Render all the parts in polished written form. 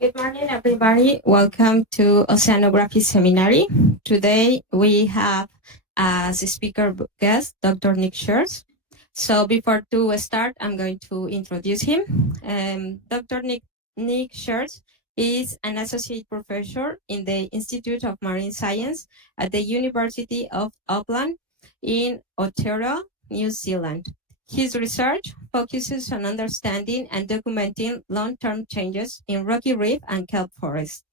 Good morning, everybody. Welcome to Oceanography Seminario. Today we have as a speaker guest Dr. Nick Shears. So before to start, I'm going to introduce him. Dr. Nick Shears is an associate professor in the Institute of Marine Science at the University of Auckland in Aotearoa, New Zealand. His research focuses on understanding and documenting long-term changes in rocky reef and kelp forest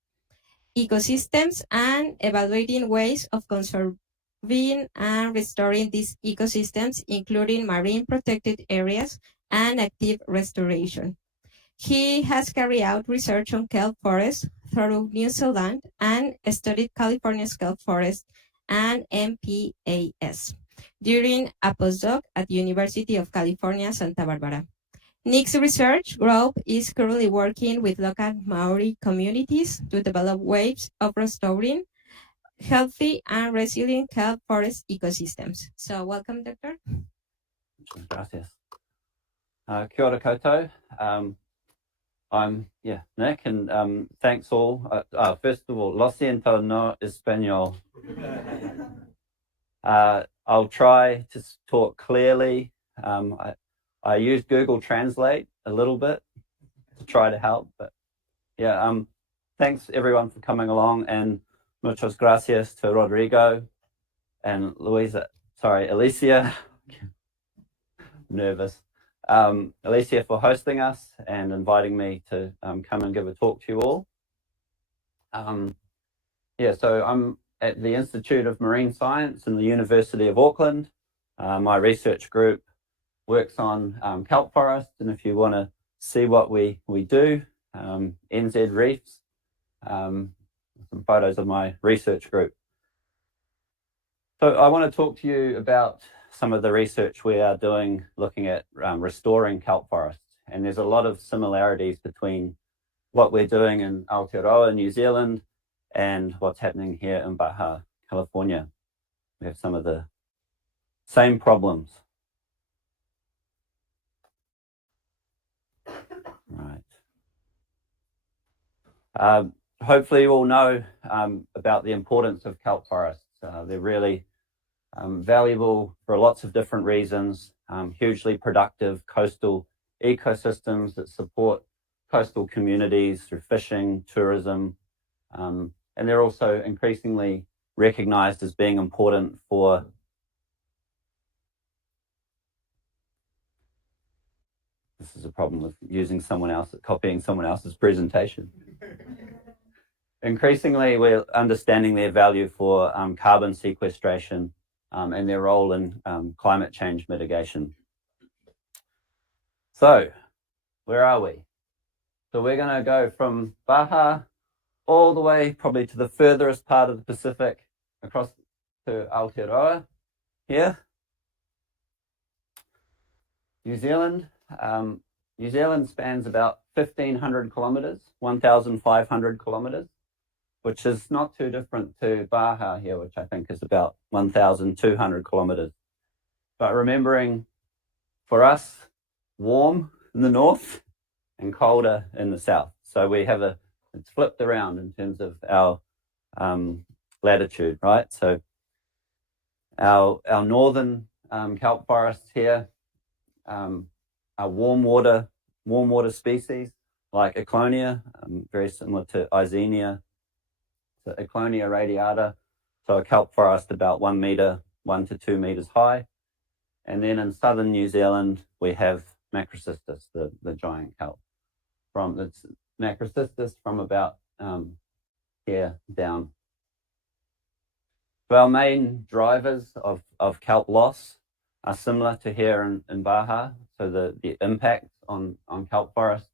ecosystems and evaluating ways of conserving and restoring these ecosystems, including marine protected areas and active restoration. He has carried out research on kelp forests throughout New Zealand and studied California's kelp forest and MPAS during a postdoc at the University of California, Santa Barbara. Nick's research group is currently working with local Maori communities to develop ways of restoring healthy and resilient kelp forest ecosystems. So welcome, Doctor. Gracias. Kia ora koutou. I'm Nick, and thanks all. First of all, lo siento no español. I'll try to talk clearly. I use Google Translate a little bit to try to help, but thanks everyone for coming along, and muchas gracias to Rodrigo and Alicia. Nervous. Alicia for hosting us and inviting me to come and give a talk to you all. So I'm at the Institute of Marine Science in the University of Auckland. My research group works on kelp forests, and if you want to see what we do, NZ Reefs, some photos of my research group. So I want to talk to you about some of the research we are doing looking at restoring kelp forests. And there's a lot of similarities between what we're doing in Aotearoa, New Zealand, and what's happening here in Baja, California. We have some of the same problems. Right. Hopefully you all know about the importance of kelp forests. They're really valuable for lots of different reasons, hugely productive coastal ecosystems that support coastal communities through fishing, tourism, and they're also increasingly recognized as being important for this is a problem with copying someone else's presentation. Increasingly, we're understanding their value for carbon sequestration and their role in climate change mitigation. So, where are we? So we're going to go from Baja all the way probably to the furthest part of the Pacific, across to Aotearoa here. New Zealand. New Zealand spans about 1,500 kilometres, 1,500 kilometres, which is not too different to Baja here, which I think is about 1,200 kilometres. But remembering, for us, warm in the north and colder in the south. So we have it's flipped around in terms of our latitude, right? So our northern kelp forests here are warm water species like Eclonia, very similar to Eisenia. So Eclonia radiata, so a kelp forest about 1 to 2 meters high. And then in southern New Zealand, we have Macrocystis, the giant kelp. It's Macrocystis from about here down. So our main drivers of kelp loss are similar to here in Baja. So the impact on kelp forests,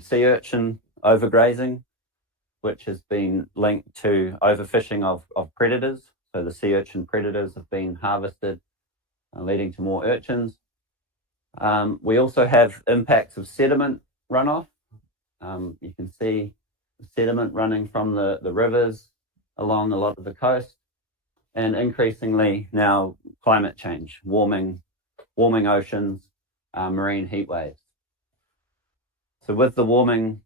sea urchin overgrazing, which has been linked to overfishing of predators. So the sea urchin predators have been harvested, leading to more urchins. We also have impacts of sediment runoff. You can see sediment running from the rivers along a lot of the coast, and increasingly now climate change, warming marine heat waves. So with the warming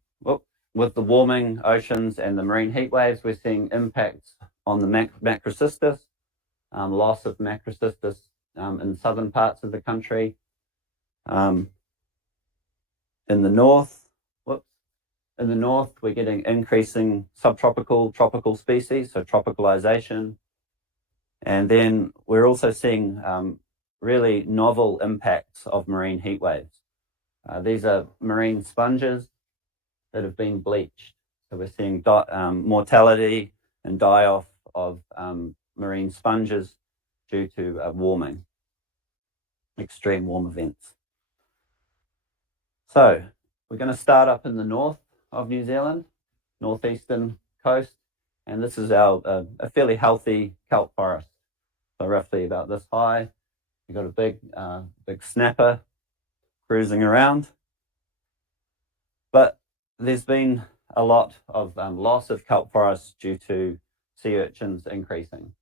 with the warming oceans and the marine heat waves, we're seeing impacts on the macrocystis, loss of macrocystis in southern parts of the country. In the north, we're getting increasing subtropical, tropical species, so tropicalization. And then we're also seeing really novel impacts of marine heat waves. These are marine sponges that have been bleached. So we're seeing mortality and die-off of marine sponges due to warming, extreme warm events. So we're going to start up in the north of New Zealand, northeastern coast, and this is our a fairly healthy kelp forest. So roughly about this high. You've got a big snapper cruising around. But there's been a lot of loss of kelp forests due to sea urchins increasing.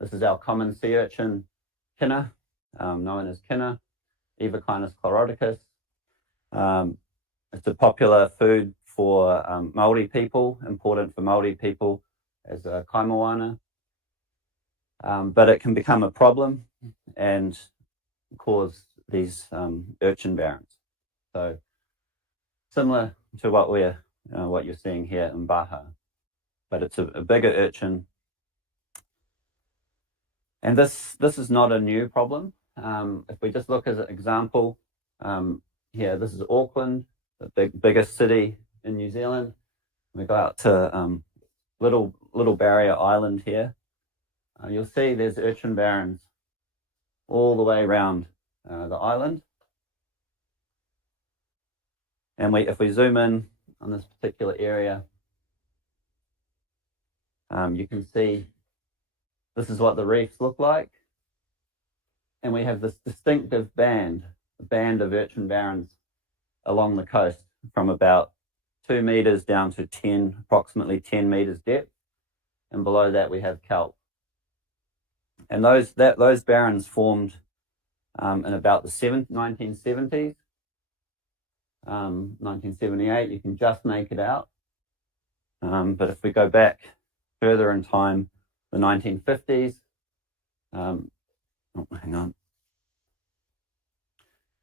This is our common sea urchin, kinna, known as kinna, Evoclinus chloroticus. It's a popular food for Māori people, important for Māori people as a kaimoana. But it can become a problem and cause these urchin barrens. So similar to what you're seeing here in Baja, but it's a bigger urchin. And this is not a new problem. If we just look as an example, here, this is Auckland, the biggest city in New Zealand. We go out to little barrier island here. You'll see there's urchin barrens all the way around the island. And if we zoom in on this particular area, you can see this is what the reefs look like. And we have this distinctive band of urchin barrens along the coast from about 2 meters down to approximately 10 meters depth. And below that we have kelp. And those barrens formed in about the 1970s, 1978. You can just make it out. But if we go back further in time, the 1950s, hang on.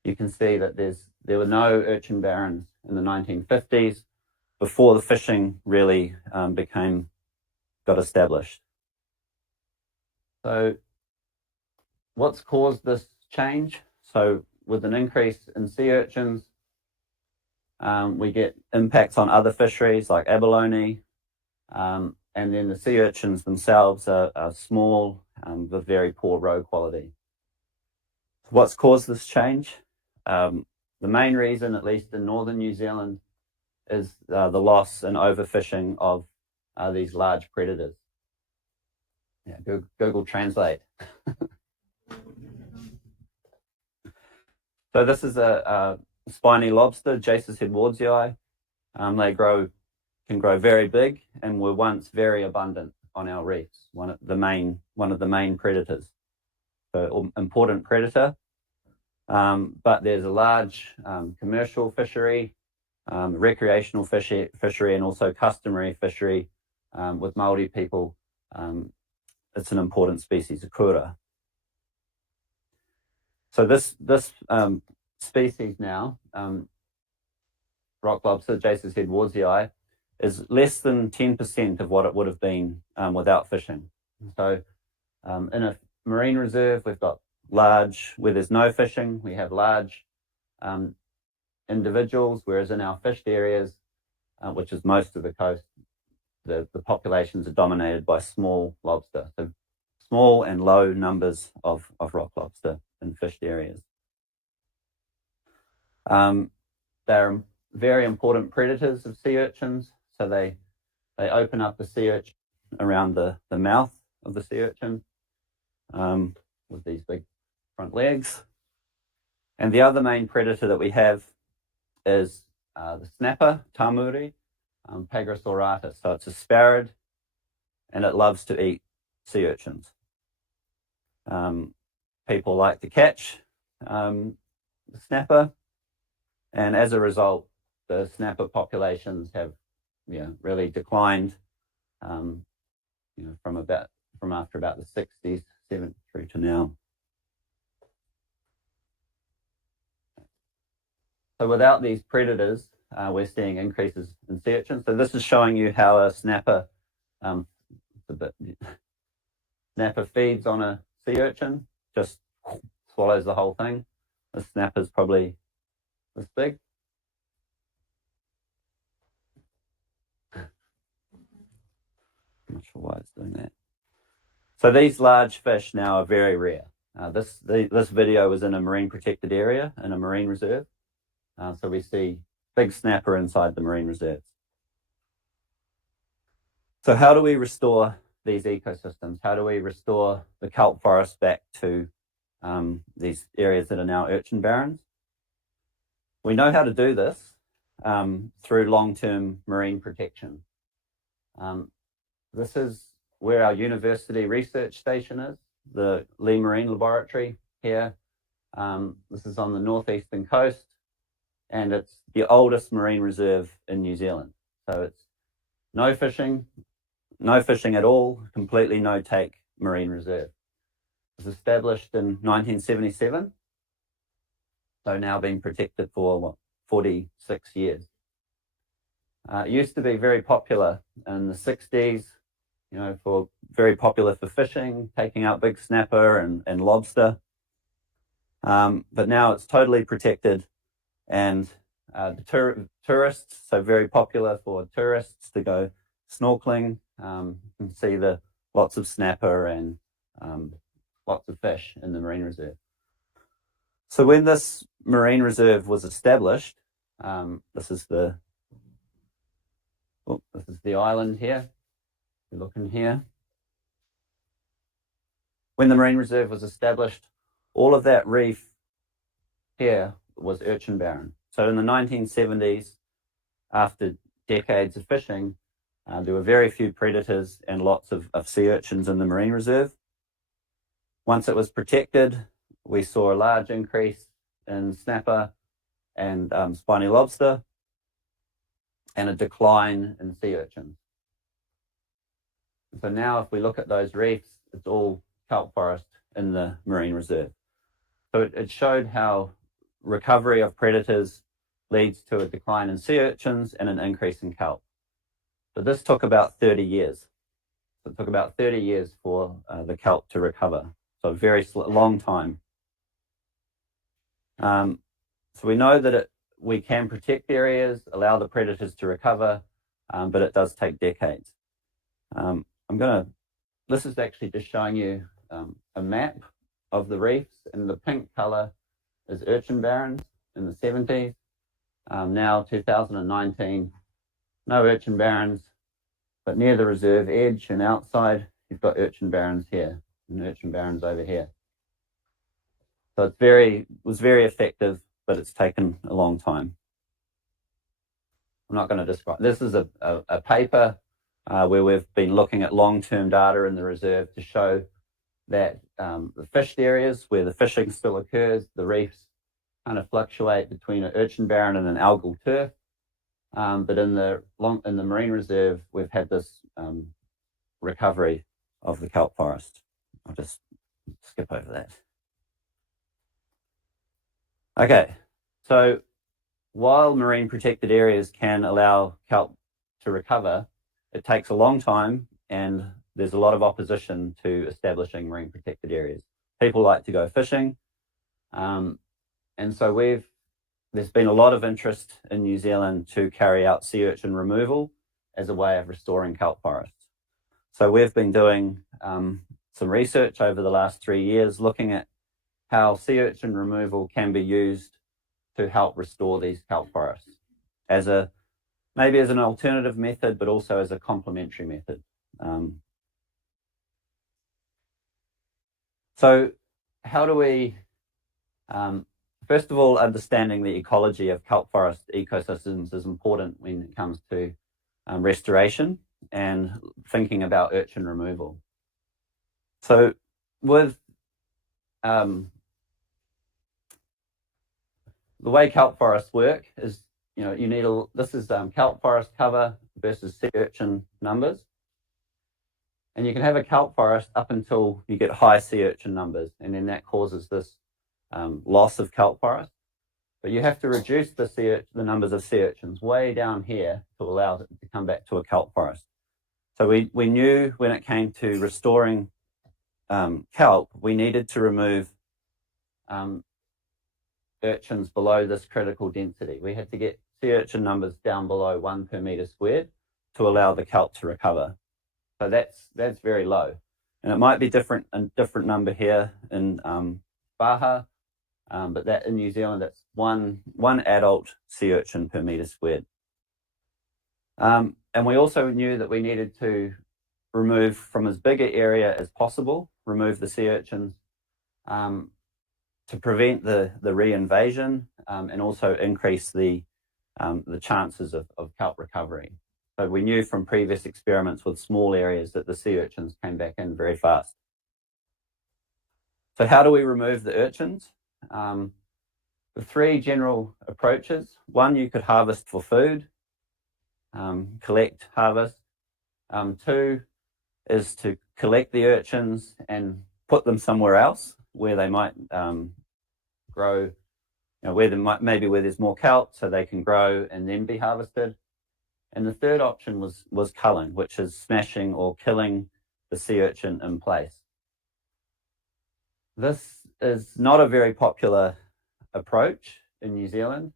You can see that there were no urchin barrens in the 1950s before the fishing really got established. So what's caused this change? So with an increase in sea urchins, we get impacts on other fisheries like abalone, and then the sea urchins themselves are small with very poor roe quality. What's caused this change? The main reason, at least in northern New Zealand, is the loss and overfishing of these large predators. Yeah, Google Translate. So this is a spiny lobster, Jace's headwardsii. They can grow very big and were once very abundant on our reefs. One of the main predators. So important predator. But there's a large commercial fishery, recreational fishery, and also customary fishery with Māori people. It's an important species, a kura. So this species now, rock lobster, Jace's headwardsii, is less than 10% of what it would have been without fishing. So in a marine reserve, we've got large, where there's no fishing, we have large individuals, whereas in our fished areas, which is most of the coast, the populations are dominated by small lobster. So small and low numbers of rock lobster in fished areas. They're very important predators of sea urchins. So they open up the sea urchin around the mouth of the sea urchin with these big front legs. And the other main predator that we have is the snapper, tamuri, Pagris auratus. So it's a sparrowed and it loves to eat sea urchins. People like to catch the snapper, and as a result, the snapper populations have really declined from after about the 60s, 70 through to now. So without these predators, we're seeing increases in sea urchins. So this is showing you how a snapper, snapper feeds on a sea urchin, just swallows the whole thing. The snapper's probably this big. I'm not sure why it's doing that. So these large fish now are very rare. This video was in a marine protected area in a marine reserve. So we see big snapper inside the marine reserves. So how do we restore these ecosystems? How do we restore the kelp forest back to these areas that are now urchin barrens? We know how to do this through long-term marine protection. This is where our university research station is, the Lee Marine Laboratory here. This is on the northeastern coast, and it's the oldest marine reserve in New Zealand. So it's no fishing at all, completely no-take marine reserve. It was established in 1977, so now being protected for 46 years. It used to be very popular in the 60s, very popular for fishing, taking out big snapper and lobster. But now it's totally protected, and tourists, so very popular for tourists to go snorkeling. You can see lots of snapper and lots of fish in the marine reserve. So when this marine reserve was established, this is the island here. You're looking here. When the marine reserve was established, all of that reef here was urchin barren. So in the 1970s, after decades of fishing, there were very few predators and lots of sea urchins in the marine reserve. Once it was protected, we saw a large increase in snapper and spiny lobster, and a decline in sea urchins. So now if we look at those reefs, it's all kelp forest in the marine reserve. So it showed how recovery of predators leads to a decline in sea urchins and an increase in kelp. But this took about 30 years. So it took about 30 years for the kelp to recover. So a very long time. So we know that we can protect areas, allow the predators to recover, but it does take decades. This is actually just showing you a map of the reefs, and the pink color is urchin barrens in the 70s. Now 2019, no urchin barrens, but near the reserve edge and outside, you've got urchin barrens here and urchin barrens over here. So it was very effective, but it's taken a long time. I'm not going to describe. This is a paper where we've been looking at long-term data in the reserve to show that the fished areas where the fishing still occurs, the reefs kind of fluctuate between an urchin barren and an algal turf. But in the marine reserve, we've had this recovery of the kelp forest. I'll just skip over that. Okay, so while marine protected areas can allow kelp to recover, it takes a long time, and there's a lot of opposition to establishing marine protected areas. People like to go fishing, and so there's been a lot of interest in New Zealand to carry out sea urchin removal as a way of restoring kelp forests. So we've been doing some research over the last 3 years looking at how sea urchin removal can be used to help restore these kelp forests maybe as an alternative method, but also as a complementary method. So how do we, first of all, understanding the ecology of kelp forest ecosystems is important when it comes to restoration and thinking about urchin removal. So with the way kelp forests work is you need this is kelp forest cover versus sea urchin numbers. And you can have a kelp forest up until you get high sea urchin numbers, and then that causes this loss of kelp forest. But you have to reduce the numbers of sea urchins way down here to allow it to come back to a kelp forest. So we knew when it came to restoring kelp, we needed to remove urchins below this critical density. We had to get sea urchin numbers down below 1 per metre squared to allow the kelp to recover. So that's very low. And it might be a different number here in Baja, but that in New Zealand, that's one adult sea urchin per metre squared. And we also knew that we needed to remove from as big an area as possible, remove the sea urchins to prevent the reinvasion and also increase the chances of kelp recovery. So we knew from previous experiments with small areas that the sea urchins came back in very fast. So how do we remove the urchins? The three general approaches. One, you could harvest for food, collect, harvest. Two is to collect the urchins and put them somewhere else where they might grow, where there's more kelp so they can grow and then be harvested. And the third option was culling, which is smashing or killing the sea urchin in place. This is not a very popular approach in New Zealand.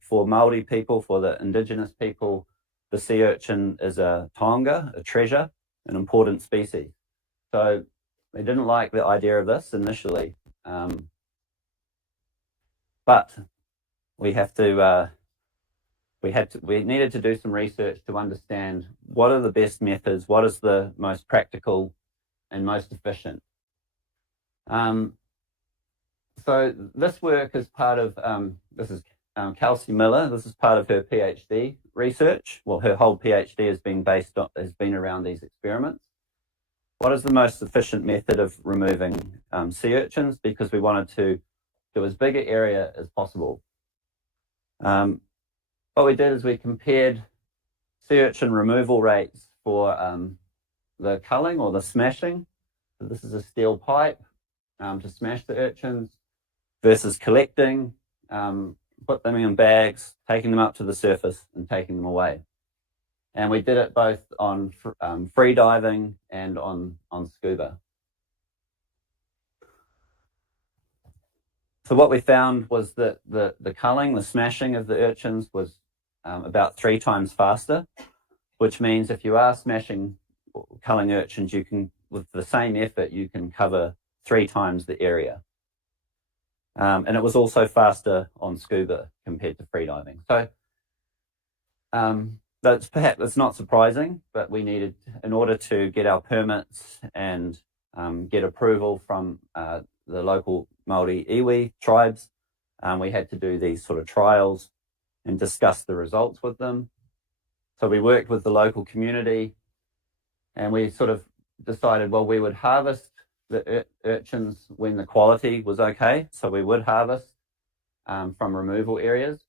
For Māori people, for the indigenous people, the sea urchin is a taonga, a treasure, an important species. So they didn't like the idea of this initially. But we needed to do some research to understand what are the best methods, what is the most practical and most efficient. So this work is part of, this is Kelsey Miller, this is part of her PhD research. Well, her whole PhD has been around these experiments. What is the most efficient method of removing sea urchins? Because we wanted to do as big an area as possible. What we did is we compared sea urchin removal rates for the culling or the smashing. So this is a steel pipe to smash the urchins versus collecting, put them in bags, taking them up to the surface and taking them away. And we did it both on free diving and on scuba. So what we found was that the culling, the smashing of the urchins was about 3 times faster, which means if you are smashing or culling urchins, you can, with the same effort, you can cover 3 times the area. And it was also faster on scuba compared to free diving. So that's not surprising, but we needed, in order to get our permits and get approval from the local Māori iwi tribes, we had to do these sort of trials and discuss the results with them. So we worked with the local community and we sort of decided, well, we would harvest the urchins when the quality was okay. So we would harvest from removal areas.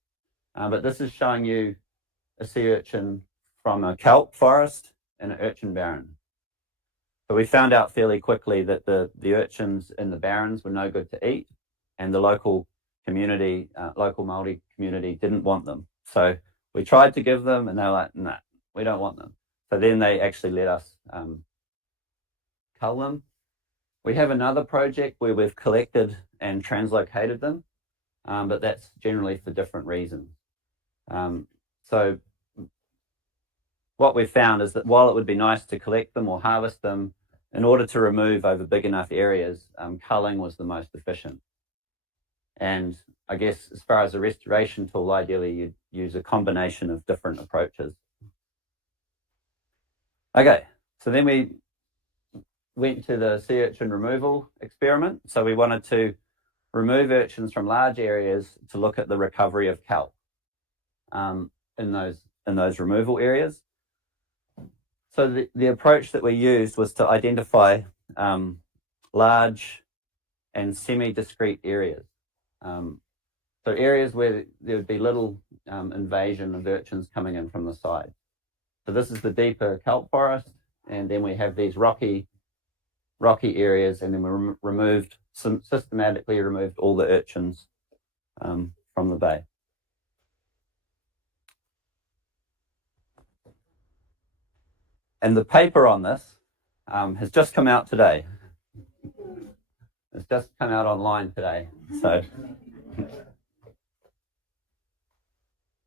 But this is showing you a sea urchin from a kelp forest and an urchin barren. So we found out fairly quickly that the urchins in the barrens were no good to eat, and the local community, local Māori community didn't want them. So we tried to give them and they were like, nah, we don't want them. So then they actually let us cull them. We have another project where we've collected and translocated them, but that's generally for different reasons. So what we've found is that while it would be nice to collect them or harvest them, in order to remove over big enough areas, culling was the most efficient. And I guess as far as a restoration tool, ideally you'd use a combination of different approaches. Okay, so then we went to the sea urchin removal experiment. So we wanted to remove urchins from large areas to look at the recovery of kelp in those removal areas. So the approach that we used was to identify large and semi-discrete areas. So areas where there would be little invasion of urchins coming in from the side. So this is the deeper kelp forest, and then we have these rocky areas, and then we systematically removed all the urchins from the bay. And the paper on this has just come out today. It's just come out online today. So,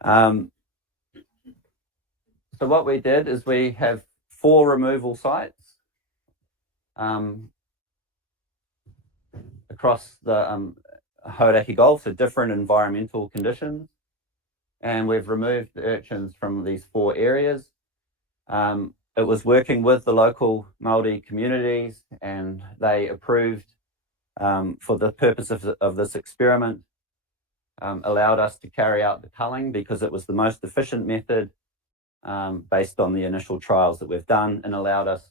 so what we did is we have 4 removal sites across the Hauraki Gulf, so different environmental conditions. And we've removed the urchins from these 4 areas. It was working with the local Māori communities, and they approved for the purpose of this experiment, allowed us to carry out the culling because it was the most efficient method based on the initial trials that we've done, and allowed us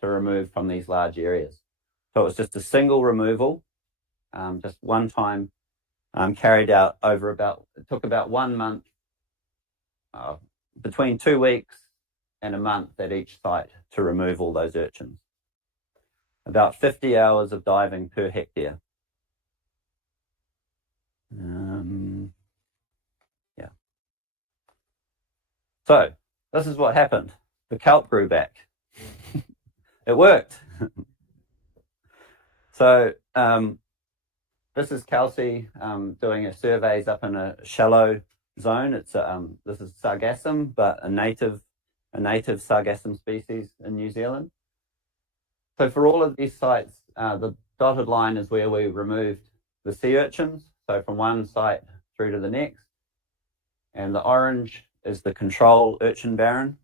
to remove from these large areas. So it was just a single removal, just one time, carried out over it took about 1 month, between 2 weeks and a month at each site to remove all those urchins. About 50 hours of diving per hectare. Yeah. So this is what happened. The kelp grew back. It worked. So this is Kelsey doing her surveys up in a shallow zone. It's this is sargassum, but a native sargassum species in New Zealand. So for all of these sites, the dotted line is where we removed the sea urchins, so from one site through to the next. And the orange is the control urchin barren,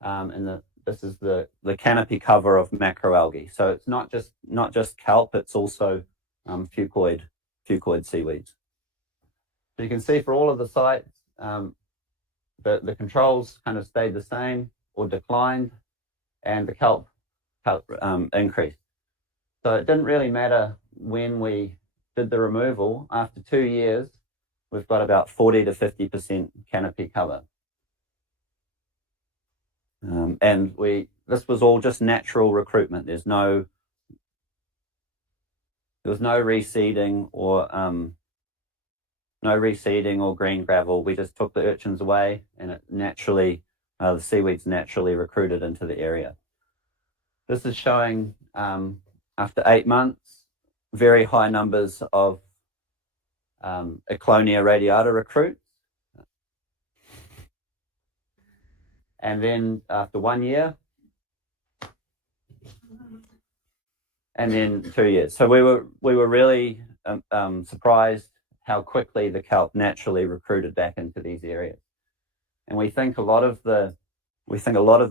and this is the canopy cover of macroalgae. So it's not just kelp, it's also fucoid seaweeds. So you can see for all of the sites, the controls kind of stayed the same or declined, and the kelp increased. So it didn't really matter when we did the removal. After 2 years, we've got about 40 to 50% canopy cover. And this was all just natural recruitment. There was no reseeding or green gravel. We just took the urchins away, and the seaweeds naturally recruited into the area. This is showing after 8 months, very high numbers of Eclonia radiata recruits. And then after 1 year, and then 2 years. So we were really surprised how quickly the kelp naturally recruited back into these areas. And we think a lot of the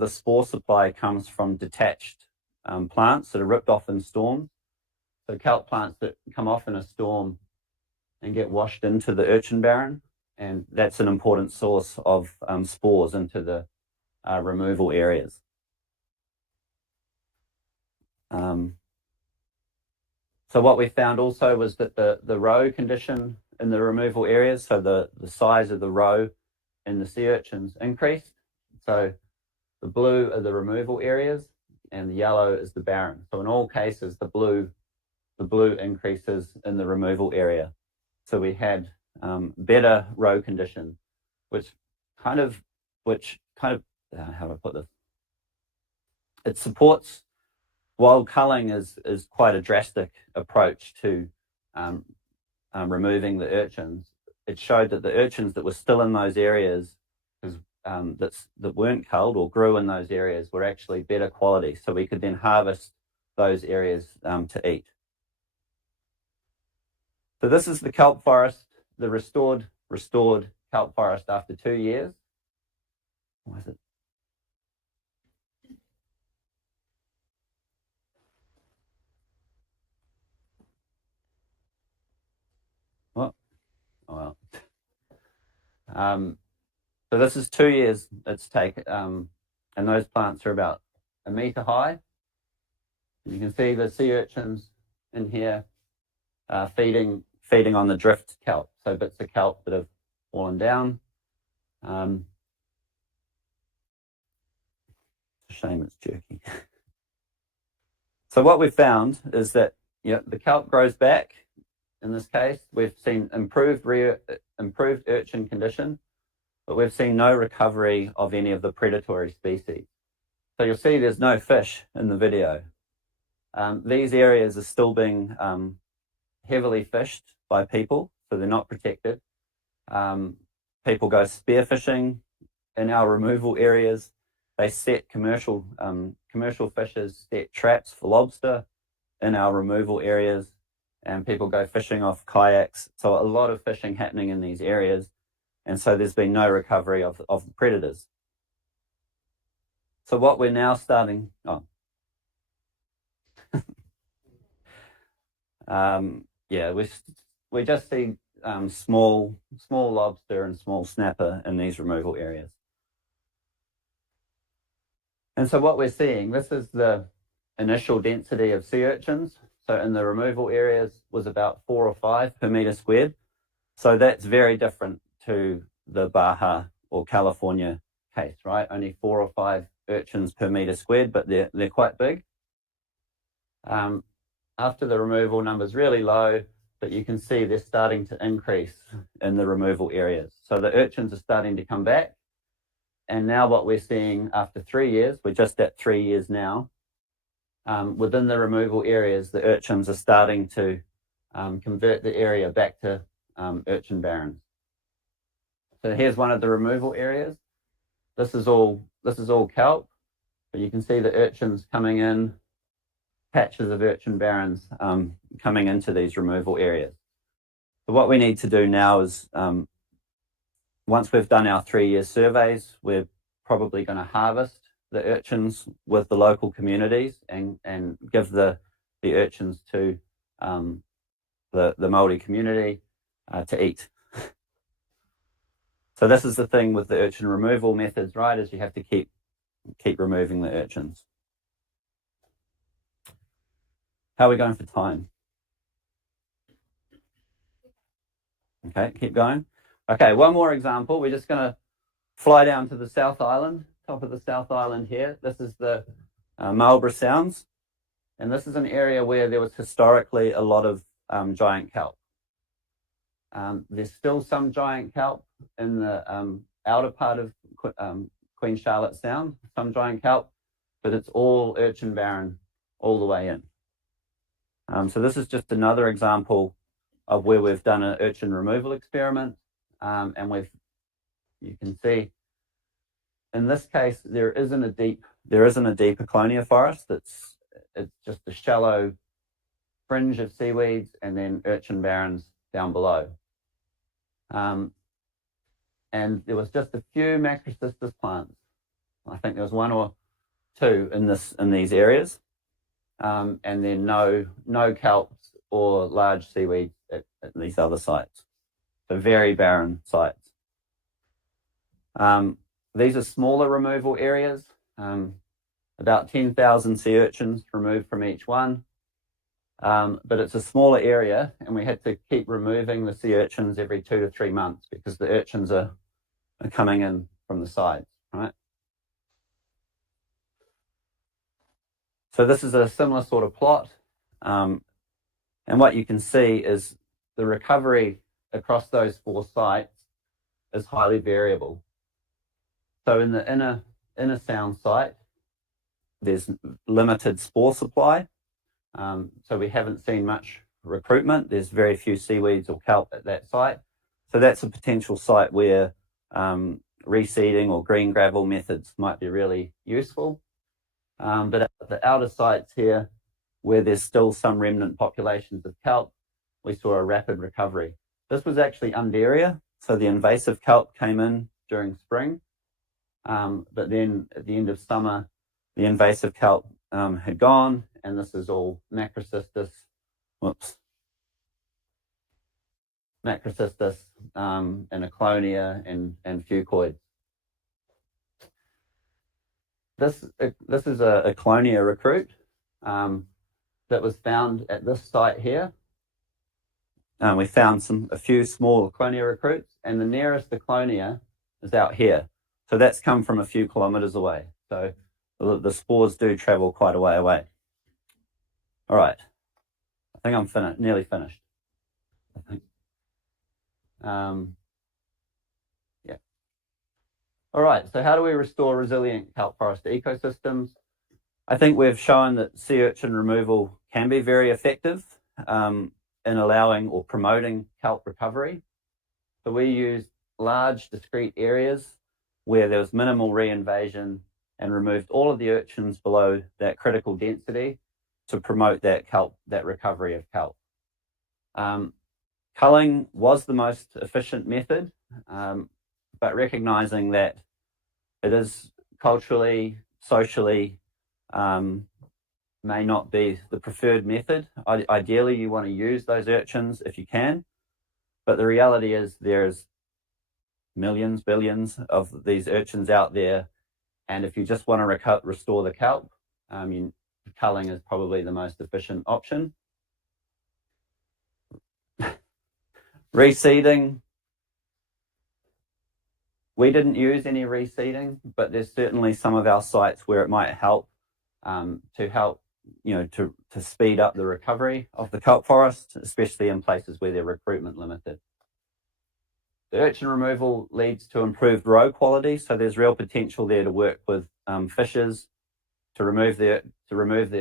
spore supply comes from detached plants that are ripped off in storms. So kelp plants that come off in a storm and get washed into the urchin barren, and that's an important source of spores into the removal areas. So what we found also was that the roe condition in the removal areas, so the size of the roe in the sea urchins increased. So the blue are the removal areas, and the yellow is the barren. So in all cases, the blue increases in the removal area. So we had better roe condition, which kind of how do I put this? It supports, while culling is quite a drastic approach to removing the urchins, it showed that the urchins that were still in those areas that weren't culled or grew in those areas were actually better quality. So we could then harvest those areas to eat. So this is the kelp forest, the restored kelp forest after 2 years. Why is it? What? Oh well. So this is 2 years it's taken, and those plants are about 1 meter high. You can see the sea urchins in here feeding feeding on the drift kelp, so bits of kelp that have fallen down. Shame it's jerky. So what we've found is that the kelp grows back. In this case, we've seen improved urchin condition, but we've seen no recovery of any of the predatory species. So you'll see there's no fish in the video. These areas are still being heavily fished by people, so they're not protected. People go spearfishing in our removal areas. They set commercial fishers set traps for lobster in our removal areas, and people go fishing off kayaks. So a lot of fishing happening in these areas, and so there's been no recovery of predators. So what we're now starting, we just see small lobster and small snapper in these removal areas. And so what we're seeing, this is the initial density of sea urchins. So in the removal areas was about 4 or 5 per meter squared. So that's very different to the Baja or California case, right? Only 4 or 5 urchins per meter squared, but they're quite big. After the removal, number's really low, but you can see they're starting to increase in the removal areas. So the urchins are starting to come back. And now what we're seeing after 3 years, we're just at 3 years now, within the removal areas, the urchins are starting to convert the area back to urchin barrens. So here's one of the removal areas. This is all kelp, but you can see the urchins coming in, patches of urchin barrens coming into these removal areas. So what we need to do now is, once we've done our 3-year surveys, we're probably going to harvest the urchins with the local communities and give the urchins to the Māori community to eat. So this is the thing with the urchin removal methods, right, is you have to keep removing the urchins. How are we going for time? Okay, keep going. Okay, one more example. We're just going to fly down to the South Island, top of the South Island here. This is the Marlborough Sounds, and this is an area where there was historically a lot of giant kelp. There's still some giant kelp in the outer part of Queen Charlotte Sound, some giant kelp, but it's all urchin barren all the way in. So this is just another example of where we've done an urchin removal experiment, and you can see in this case there isn't a deep Eclonia forest. It's just a shallow fringe of seaweeds and then urchin barrens down below. And there was just a few macrocystis plants. I think there was 1 or 2 in these areas, and then no kelps or large seaweeds at these other sites. So very barren sites. These are smaller removal areas, about 10,000 sea urchins removed from each one. But it's a smaller area, and we had to keep removing the sea urchins every 2 to 3 months because the urchins are coming in from the sides, right? So this is a similar sort of plot. And what you can see is the recovery across those 4 sites is highly variable. So in the inner sound site, there's limited spore supply. So we haven't seen much recruitment. There's very few seaweeds or kelp at that site. So that's a potential site where reseeding or green gravel methods might be really useful. But at the outer sites here, where there's still some remnant populations of kelp, we saw a rapid recovery. This was actually Undaria, so the invasive kelp came in during spring. But then at the end of summer, the invasive kelp had gone, and this is all macrocystis, and Eclonia and fucoids. This is a Eclonia recruit that was found at this site here. we found a few small Clonia recruits, and the nearest Clonia is out here. So that's come from a few kilometers away. So the spores do travel quite a way away. All right. I think I'm nearly finished. I think. Yeah. All right. So how do we restore resilient kelp forest ecosystems? I think we've shown that sea urchin removal can be very effective in allowing or promoting kelp recovery. So we use large discrete areas where there was minimal reinvasion and removed all of the urchins below that critical density to promote that recovery of kelp. Culling was the most efficient method, but recognizing that it is culturally, socially, may not be the preferred method. Ideally, you want to use those urchins if you can, but the reality is there's millions, billions of these urchins out there, and if you just want to restore the kelp, culling is probably the most efficient option. Reseeding. We didn't use any reseeding, but there's certainly some of our sites where it might help to speed up the recovery of the kelp forest, especially in places where they're recruitment limited. The urchin removal leads to improved roe quality, so there's real potential there to work with fishers to remove the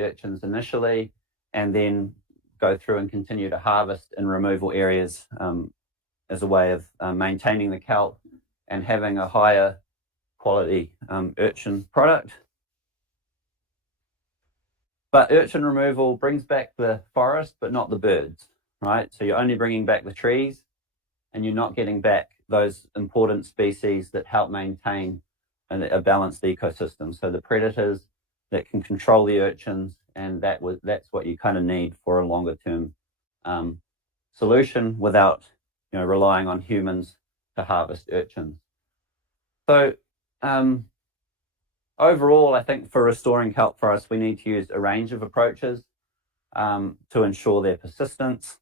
urchins initially, and then go through and continue to harvest in removal areas as a way of maintaining the kelp and having a higher quality urchin product. But urchin removal brings back the forest, but not the birds, right? So you're only bringing back the trees, and you're not getting back those important species that help maintain a balanced ecosystem. So the predators that can control the urchins, and that's what you kind of need for a longer term solution without relying on humans to harvest urchins. So overall, I think for restoring kelp forests, we need to use a range of approaches to ensure their persistence.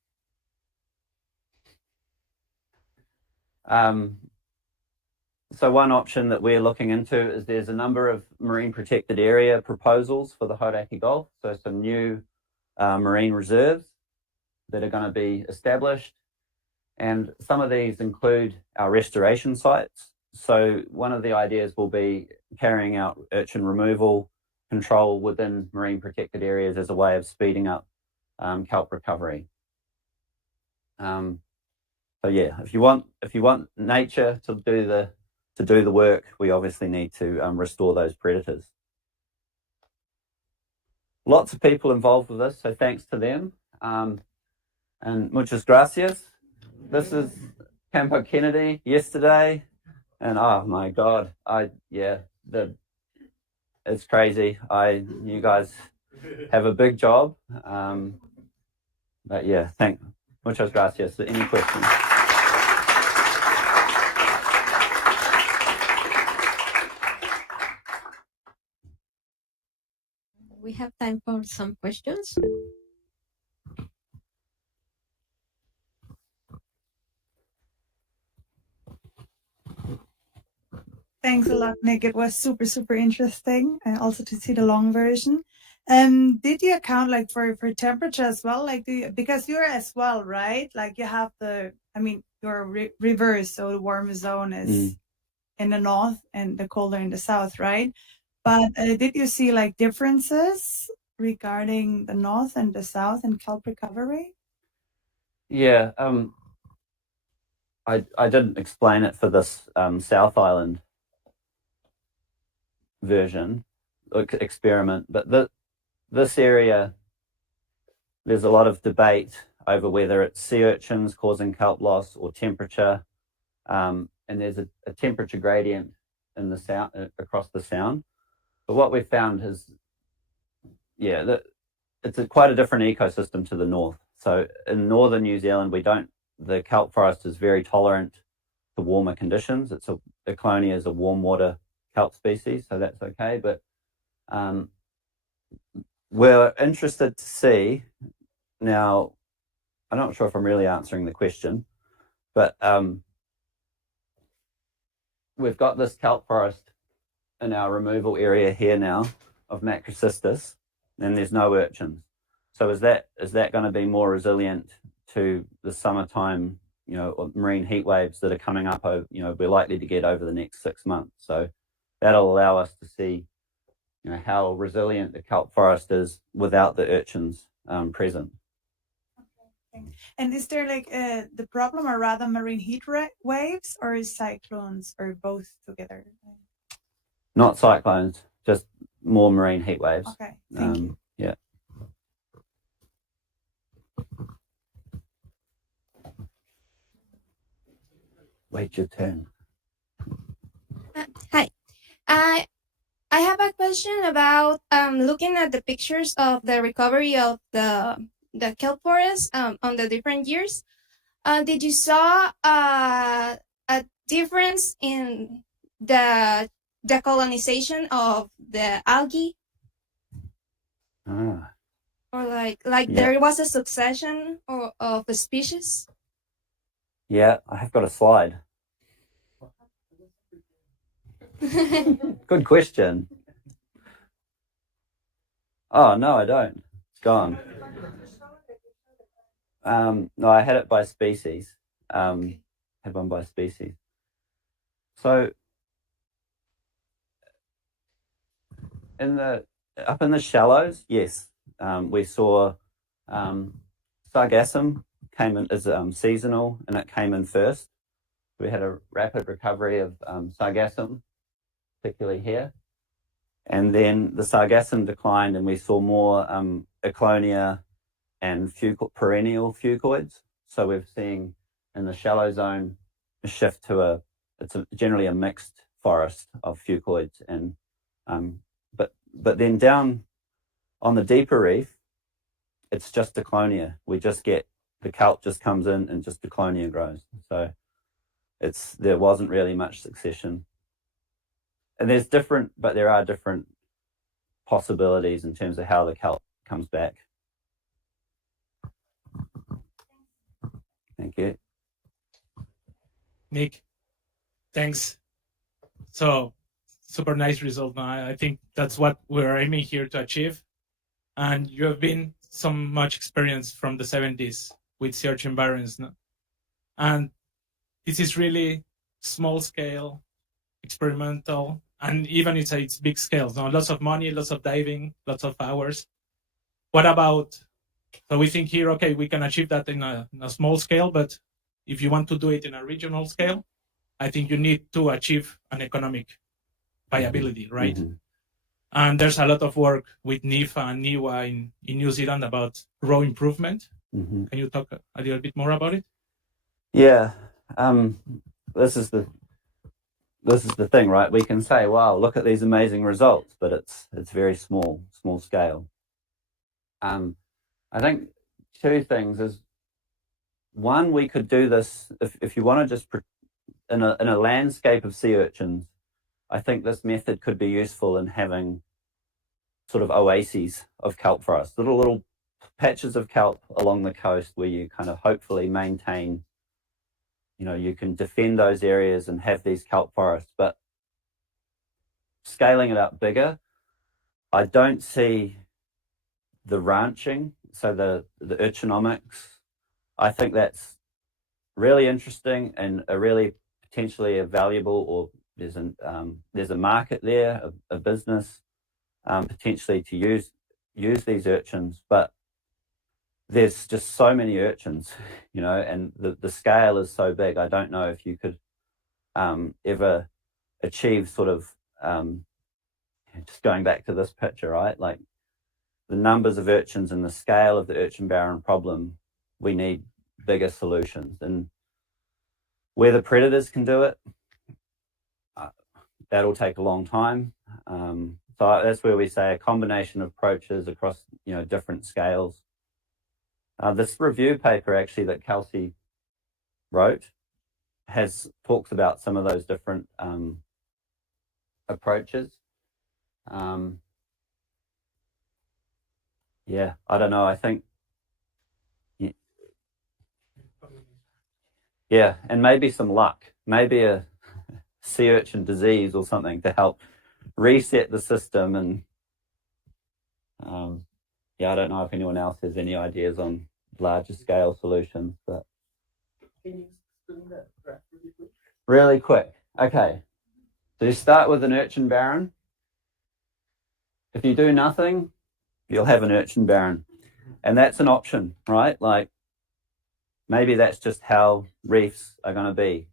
So one option that we're looking into is there's a number of marine protected area proposals for the Hauraki Gulf. So some new marine reserves that are going to be established. And some of these include our restoration sites. So one of the ideas will be carrying out urchin removal control within marine protected areas as a way of speeding up kelp recovery. So yeah, if you want nature to do the work, we obviously need to restore those predators. Lots of people involved with this, so thanks to them. And muchas gracias. This is Campo Kennedy yesterday, and oh my God, it's crazy. You guys have a big job, but yeah, muchas gracias. Any questions? We have time for some questions. Thanks a lot, Nick. It was super, super interesting, and also to see the long version. Did you account for temperature as well? Because you're as well, right? Like you have you're reverse, so the warmer zone is in the north and the colder in the south, right? But did you see differences regarding the north and the south in kelp recovery? Yeah, I didn't explain it for this South Island version experiment, but this area, there's a lot of debate over whether it's sea urchins causing kelp loss or temperature, and there's a temperature gradient in the sound across the sound. But what we've found is, it's quite a different ecosystem to the north. So in northern New Zealand, the kelp forest is very tolerant to warmer conditions. Clonia is a warm water kelp species, so that's okay. But we're interested to see now I'm not sure if I'm really answering the question, but we've got this kelp forest in our removal area here now of macrocystis, and there's no urchins. So is that going to be more resilient to the summertime, or marine heat waves that are coming up, we're likely to get over the next 6 months? So that'll allow us to see, how resilient the kelp forest is without the urchins present. And is there like the problem, or rather marine heat waves, or is cyclones, or both together? Not cyclones, just more marine heat waves. Okay, thank you. Yeah. Wait your turn. Hi. I have a question about looking at the pictures of the recovery of the kelp forest on the different years. Did you saw a difference in the decolonization of the algae, or like Yeah. there was a succession of a species? Yeah, I have got a slide. Good question. Oh, no, I don't. It's gone. No, I had it by species. Had one by species. So up in the shallows, yes, we saw sargassum came in as seasonal, and it came in first. We had a rapid recovery of sargassum, particularly here. And then the sargassum declined, and we saw more Eclonia and perennial fucoids. So we're seeing in the shallow zone a shift to generally a mixed forest of fucoids, and but then down on the deeper reef, it's just Eclonia. We just get the kelp just comes in and just Eclonia grows. So there wasn't really much succession. And there are different possibilities in terms of how the kelp comes back. Thank you. Nick, thanks. So super nice result. I think that's what we're aiming here to achieve. And you have been so much experience from the 70s with search environments. And this is really small scale, experimental, and even it's big scale. So lots of money, lots of diving, lots of hours. What about, so we think here, okay, we can achieve that in a small scale, but if you want to do it in a regional scale, I think you need to achieve an economic viability, right? Mm-hmm. And there's a lot of work with NIFA and NIWA in New Zealand about raw improvement. Mm-hmm. Can you talk a little bit more about it? Yeah, this is the thing, right? We can say, wow, look at these amazing results, but it's very small scale. I think two things is, one, we could do this if you want to just in a landscape of sea urchins. I think this method could be useful in having sort of oases of kelp forest, little patches of kelp along the coast where you kind of hopefully maintain, you can defend those areas and have these kelp forests. But scaling it up bigger, I don't see the ranching, so the urchinomics. I think that's really interesting and potentially a valuable, or there's a market there, a business potentially to use these urchins, but there's just so many urchins, and the scale is so big. I don't know if you could ever achieve sort of just going back to this picture, right? Like the numbers of urchins and the scale of the urchin barren problem, we need bigger solutions. And where the predators can do it, that'll take a long time. So that's where we say a combination of approaches across, different scales. This review paper actually that Kelsey wrote talks about some of those different approaches. I don't know. I think Yeah, and maybe some luck, maybe a sea urchin disease or something to help reset the system. And yeah, I don't know if anyone else has any ideas on larger scale solutions, but Can you explain that graph really quick? really quick. Okay, so you start with an urchin barren. If you do nothing, you'll have an urchin barren, and that's an option, right? Like maybe that's just how reefs are going to be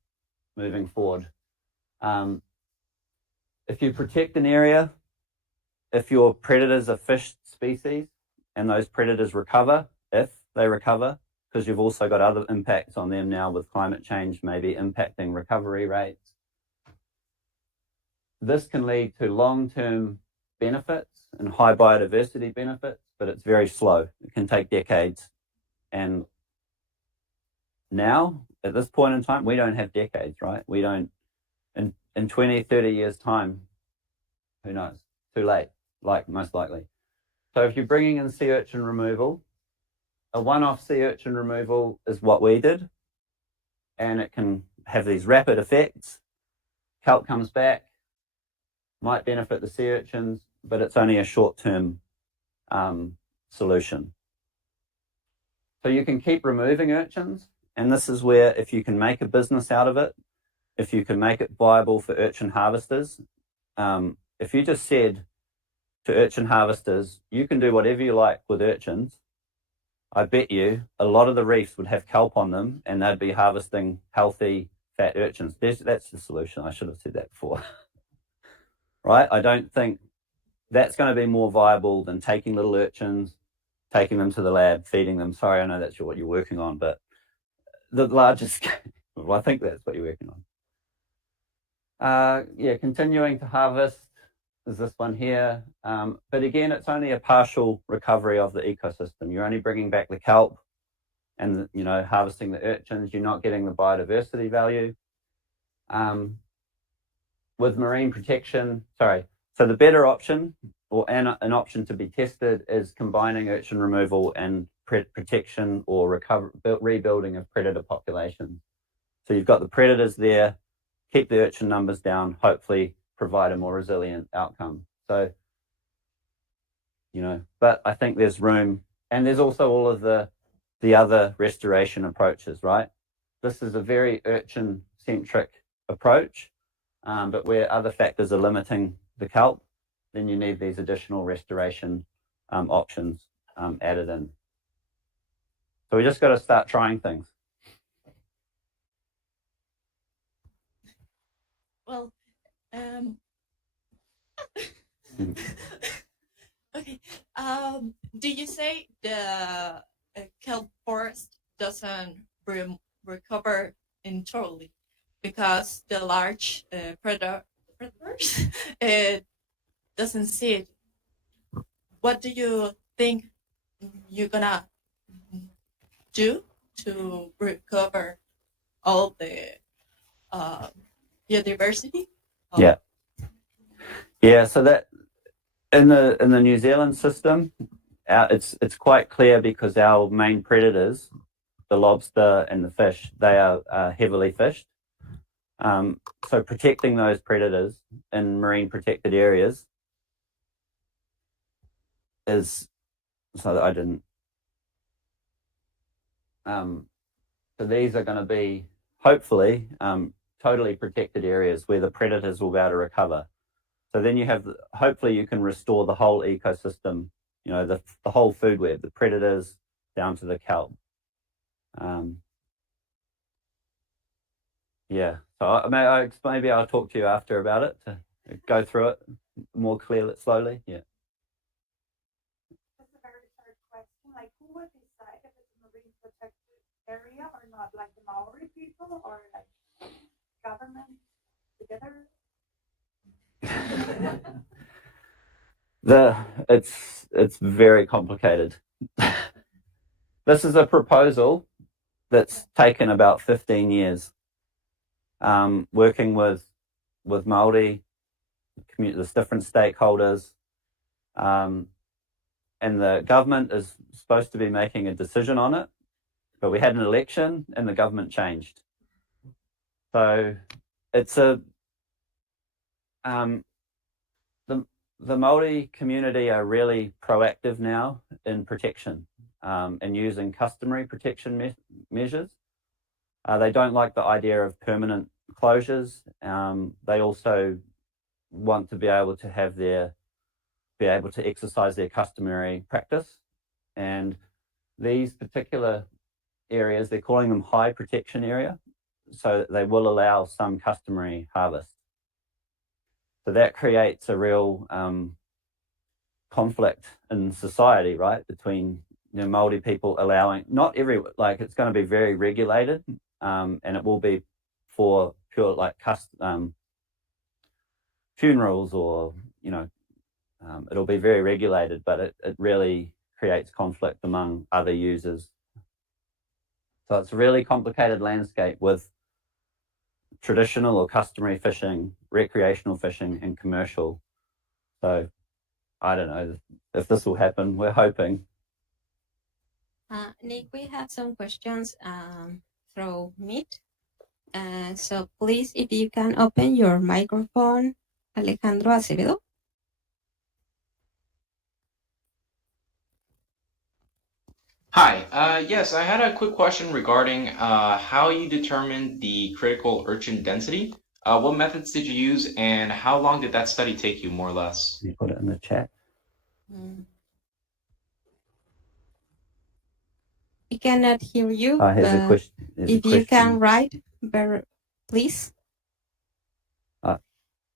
moving forward. If you protect an area, if your predators are fish species and those predators recover, if they recover, because you've also got other impacts on them now with climate change, maybe impacting recovery rates. This can lead to long-term benefits and high biodiversity benefits, but it's very slow. It can take decades. And now, at this point in time, we don't have decades, right? We don't, in 20, 30 years' time, who knows? Too late, like most likely. So if you're bringing in sea urchin removal, a one-off sea urchin removal is what we did, and it can have these rapid effects. Kelp comes back, might benefit the sea urchins, but it's only a short-term solution. So you can keep removing urchins, and this is where if you can make a business out of it, if you can make it viable for urchin harvesters, if you just said to urchin harvesters, you can do whatever you like with urchins, I bet you a lot of the reefs would have kelp on them and they'd be harvesting healthy, fat urchins. That's the solution. I should have said that before. Right? I don't think that's going to be more viable than taking little urchins, taking them to the lab, feeding them. Sorry, I know that's what you're working on, but the largest, well, I think that's what you're working on. Yeah, continuing to harvest is this one here. But again, it's only a partial recovery of the ecosystem. You're only bringing back the kelp and, you know, harvesting the urchins. You're not getting the biodiversity value. With marine protection, so the better option, or an option to be tested, is combining urchin removal and protection or rebuilding of predator populations. So you've got the predators there, keep the urchin numbers down, hopefully provide a more resilient outcome. So, you know, but I think there's room, and there's also all of the other restoration approaches, right? This is a very urchin-centric approach, but where other factors are limiting the kelp, then you need these additional restoration options added in. So we just got to start trying things. Well, okay. Do you say the kelp forest doesn't recover entirely because the large predators doesn't see it? What do you think you're gonna do to recover all the biodiversity? Yeah. So that in the New Zealand system, it's quite clear because our main predators, the lobster and the fish, they are heavily fished. So protecting those predators in marine protected areas is so that I didn't. So these are going to be hopefully totally protected areas where the predators will be able to recover. So then you have, hopefully you can restore the whole ecosystem, you know, the whole food web, the predators down to the kelp. Yeah, so maybe I'll talk to you after about it to go through it more clearly, slowly. Yeah. That's a very short question. Like, who would decide if it's a marine protected area or not? Like the Maori people or like government together? It's very complicated. This is a proposal that's taken about 15 years. Working with Māori, there's different stakeholders, and the government is supposed to be making a decision on it, but we had an election and the government changed. So it's the Māori community are really proactive now in protection and using customary protection measures. They don't like the idea of permanent closures. They also want to be able to exercise their customary practice. And these particular areas, they're calling them high protection area, so they will allow some customary harvest. So that creates a real conflict in society, right, between Māori people allowing, not every, like it's going to be very regulated, and it will be for pure like funerals or, it'll be very regulated, but it really creates conflict among other users. So it's a really complicated landscape with traditional or customary fishing, recreational fishing, and commercial. So I don't know if this will happen. We're hoping. Nick, we have some questions through Meet. So please, if you can open your microphone, Alejandro Acevedo. Hi, yes, I had a quick question regarding how you determined the critical urchin density. What methods did you use, and how long did that study take you, more or less? Can you put it in the chat? We cannot hear you. Here's a question. If you can write, please.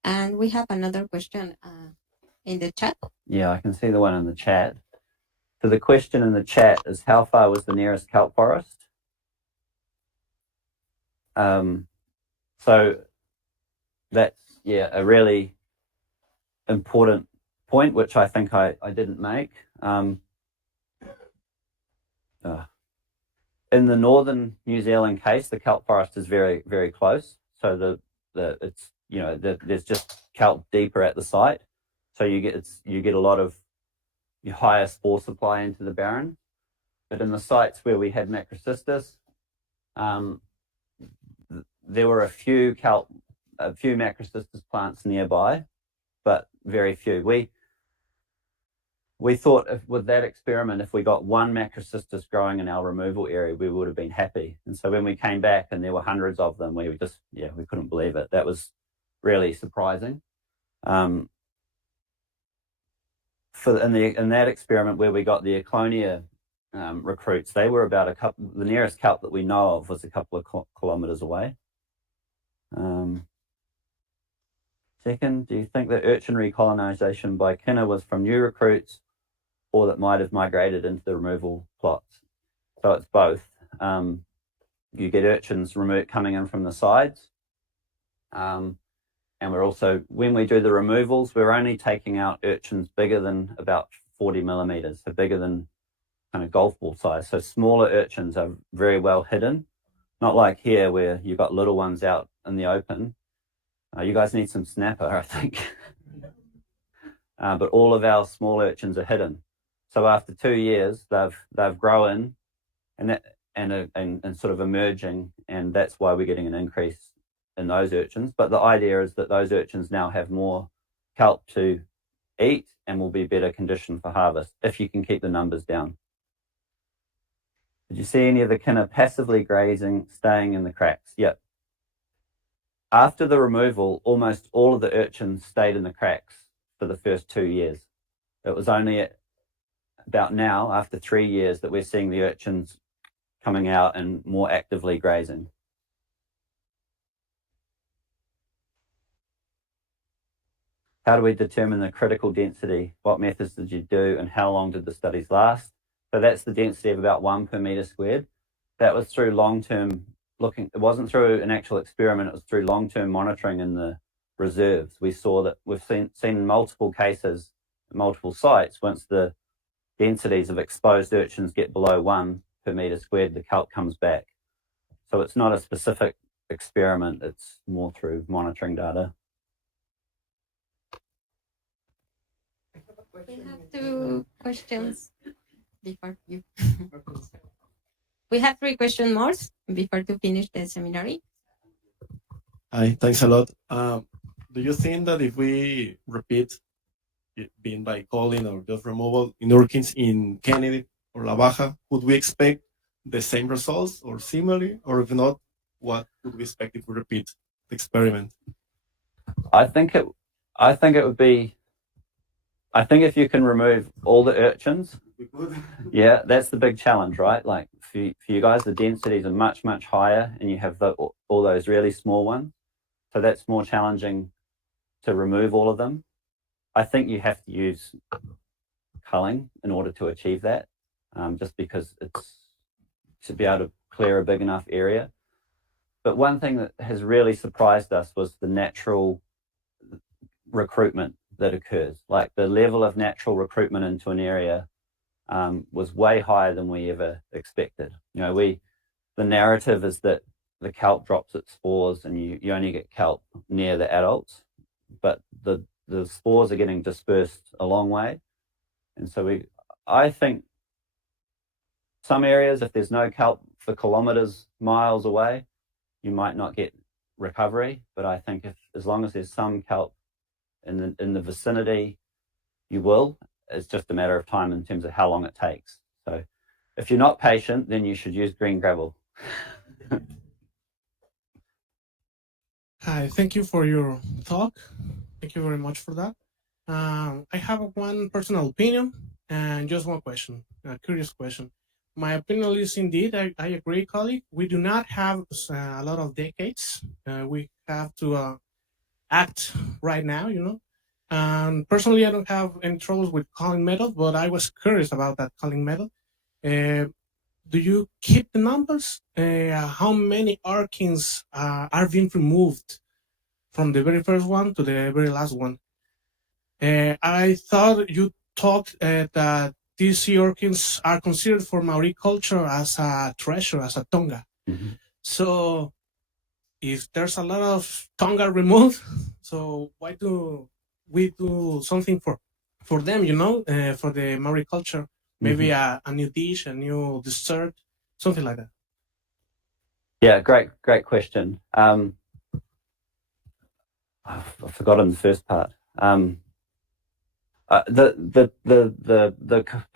And we have another question in the chat. Yeah, I can see the one in the chat. So the question in the chat is, how far was the nearest kelp forest? So that's, a really important point, which I think I didn't make. In the northern New Zealand case, the kelp forest is very, very close. So there's just kelp deeper at the site. So you get a lot of higher spore supply into the barren. But in the sites where we had macrocystis, there were a few macrocystis plants nearby, but very few. We thought with that experiment, if we got one macrocystis growing in our removal area, we would have been happy. And so when we came back and there were hundreds of them, we couldn't believe it. That was really surprising. In that experiment where we got the Aclonia recruits, they were about the nearest kelp that we know of was a couple of kilometres away. Second, do you think that urchin recolonisation by kinner was from new recruits or that might have migrated into the removal plots? So it's both. You get urchins coming in from the sides. And we're also, when we do the removals, we're only taking out urchins bigger than about 40 millimeters, so bigger than kind of golf ball size. So smaller urchins are very well hidden, not like here where you've got little ones out in the open. You guys need some snapper, I think. But all of our small urchins are hidden. So after 2 years, they've grown and sort of emerging, and that's why we're getting an increase in those urchins. But the idea is that those urchins now have more kelp to eat and will be better conditioned for harvest if you can keep the numbers down. Did you see any of the kinner passively grazing, staying in the cracks? Yep. After the removal, almost all of the urchins stayed in the cracks for the first 2 years. It was only about now, after 3 years, that we're seeing the urchins coming out and more actively grazing. How do we determine the critical density? What methods did you do and how long did the studies last? So that's the density of about 1 per metre squared. That was through long-term looking. It wasn't through an actual experiment. It was through long-term monitoring in the reserves. We saw that we've seen multiple cases, multiple sites. Once the densities of exposed urchins get below 1 per metre squared, the kelp comes back. So it's not a specific experiment. It's more through monitoring data. We have 2 questions before you. We have 3 questions more before to finish the seminary. Hi, thanks a lot. Do you think that if we repeat it being by calling or just removal in Urkins in Kennedy or La Baja, would we expect the same results or similar? Or if not, what would we expect if we repeat the experiment? I think it would be. I think if you can remove all the urchins, We could. yeah, that's the big challenge, right? Like for you guys, the densities are much, much higher, and you have all those really small ones. So that's more challenging to remove all of them. I think you have to use culling in order to achieve that, just because it's to be able to clear a big enough area. But one thing that has really surprised us was the natural recruitment that occurs. Like the level of natural recruitment into an area was way higher than we ever expected. You know, the narrative is that the kelp drops its spores and you only get kelp near the adults, but the spores are getting dispersed a long way. And so I think some areas, if there's no kelp for kilometers, miles away, you might not get recovery. But I think as long as there's some kelp in the vicinity, you will. It's just a matter of time in terms of how long it takes. So if you're not patient, then you should use green gravel. Hi, thank you for your talk. Thank you very much for that. I have one personal opinion and just one question, a curious question. My opinion is indeed, I agree, colleague. We do not have a lot of decades. We have to act right now, you know. And personally, I don't have any troubles with culling method, but I was curious about that culling method. Do you keep the numbers? How many Arkins are being removed from the very first one to the very last one? I thought you talked that these sea Arkins are considered for Maori culture as a treasure, as a tonga. Mm-hmm. So if there's a lot of tonga removed, so why do we do something for them, you know, for the Maori culture? Maybe a new dish, a new dessert, something like that. Yeah, great question. I've forgotten the first part. The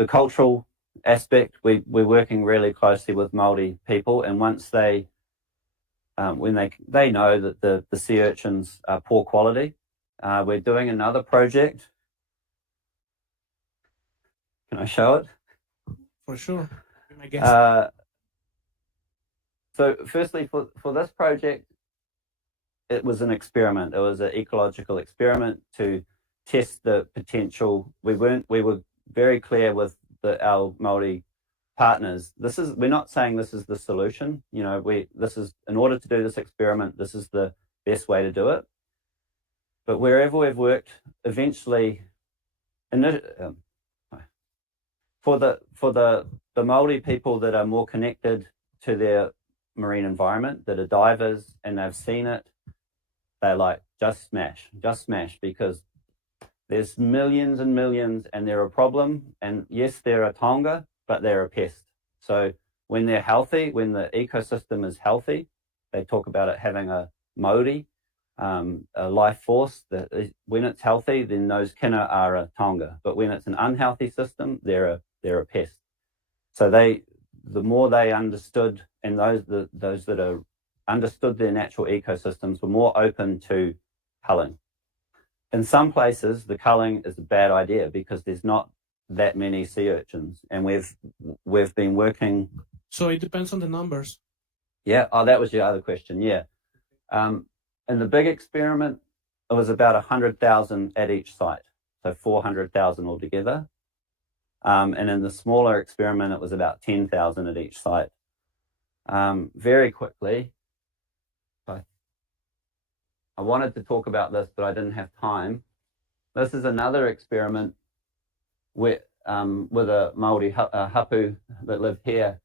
cultural aspect, we're working really closely with Māori people, and once they when they know that the sea urchins are poor quality, we're doing another project. Can I show it? For sure. I guess. So firstly, for this project, it was an experiment. It was an ecological experiment to test the potential. We were very clear with our Māori partners. We're not saying this is the solution. You know, this is, in order to do this experiment, this is the best way to do it. But wherever we've worked, eventually, for the Māori people that are more connected to their marine environment, that are divers and they've seen it, they're like, just smash, because there's millions and millions and they're a problem. And yes, they're a tonga, but they're a pest. So when they're healthy, when the ecosystem is healthy, they talk about it having a mauri, a life force. When it's healthy, then those kina are a tonga. But when it's an unhealthy system, they're a pest. So the more they understood, and those that are understood their natural ecosystems were more open to culling. In some places, the culling is a bad idea because there's not that many sea urchins, and we've been working. So it depends on the numbers. Yeah. Oh, that was your other question. Yeah. In the big experiment, it was about 100,000 at each site, so 400,000 altogether. And in the smaller experiment, it was about 10,000 at each site. Very quickly, I wanted to talk about this, but I didn't have time. This is another experiment with a Māori hapu that live here.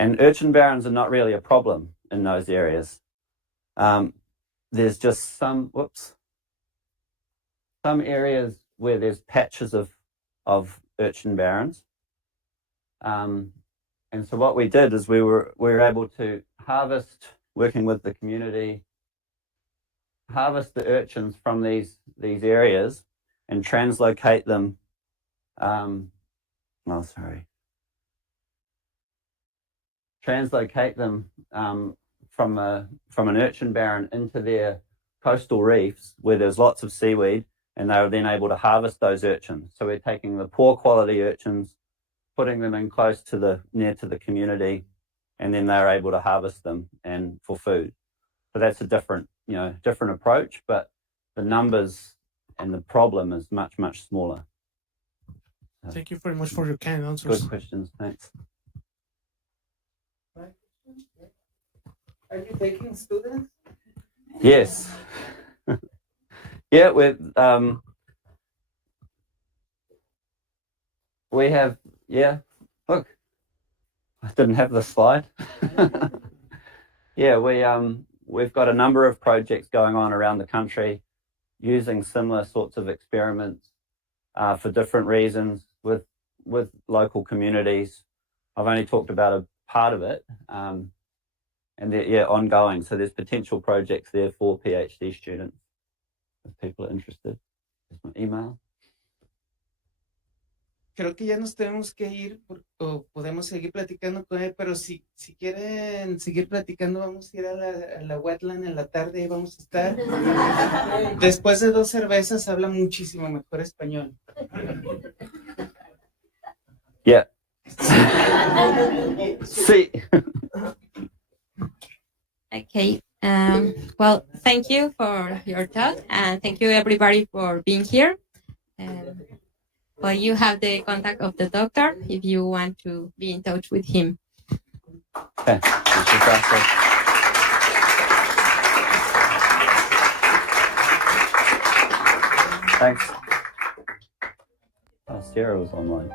And urchin barrens are not really a problem in those areas. There's just some areas where there's patches of urchin barrens. And so what we did is we were able to harvest, working with the community, harvest the urchins from these areas and translocate them. Translocate them from an urchin barren into their coastal reefs where there's lots of seaweed, and they were then able to harvest those urchins. So we're taking the poor quality urchins, putting them in close to near to the community, and then they're able to harvest them and for food. So that's a different approach, but the numbers and the problem is much, much smaller. Thank you very much for your kind answers. Good questions, thanks. Are you taking students? Yes. Yeah, we have, look, I didn't have the slide. Yeah, we've got a number of projects going on around the country using similar sorts of experiments for different reasons with local communities. I've only talked about a part of it, and they're ongoing. So there's potential projects there for PhD students if people are interested. There's my email. Creo que ya nos tenemos que ir, o podemos seguir platicando con él, pero si quieren seguir platicando, vamos a ir a la wetland en la tarde y vamos a estar. Después de 2 cervezas habla muchísimo mejor español. Yeah. See. Okay. Well, thank you for your talk, and thank you everybody for being here. Well, you have the contact of the doctor if you want to be in touch with him. Okay. Thanks. Sarah was online.